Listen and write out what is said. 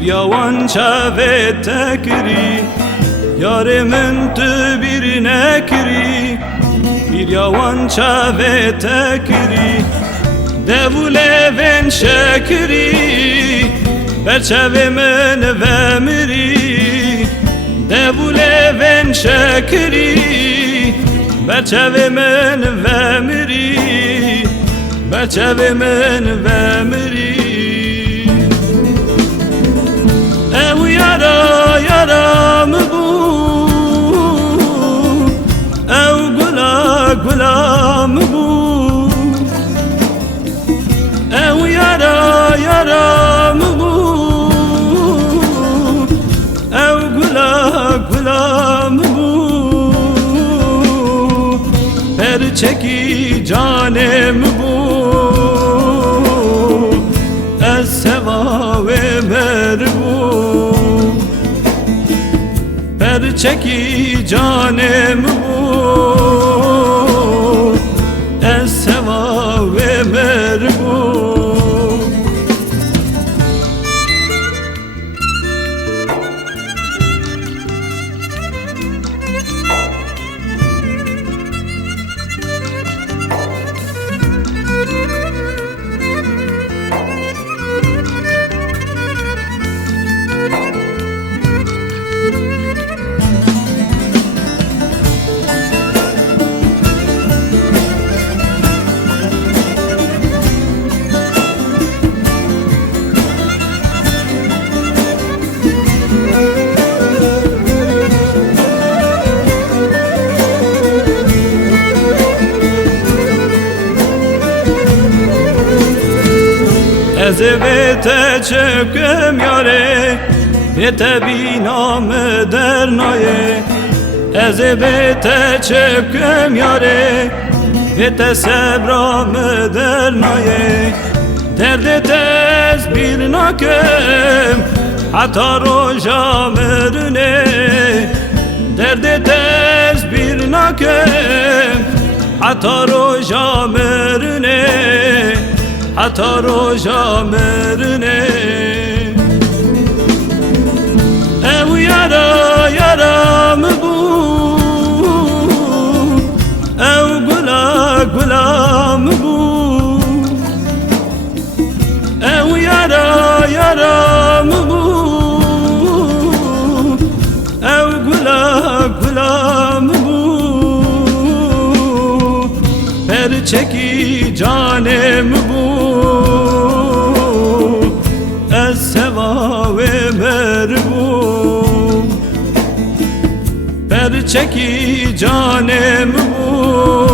bir yavan çave kiri, yarımın tu bir nekiri, bir yavan çave kiri, devule ven şekiri, berçevimin ve miri, devule ven şekiri, berçevimin ve miri, berçevimin ve miri. Ev yara yaram bu, ev gula gulam bu, ev yara yaram bu, ev gula gulam bu, per çeki canem bu, ez seva ve mer bu, per çeki canem bu, ez seva ve mer bu. Ez vete çöküm yare, vete binam dernaye. Ez vete çöküm yare, vete sebram dernaye. Derde tez bir nakem, hatta roja merine. Derde tez bir nakem, hatta roja merine, hatta roja merine. Ev yara yaram bu, ev gula gulam bu, ev yara yaram bu, ev gula gulam bu, per çeki canem bu, ez seva ve mer bu, per çeki canem bu,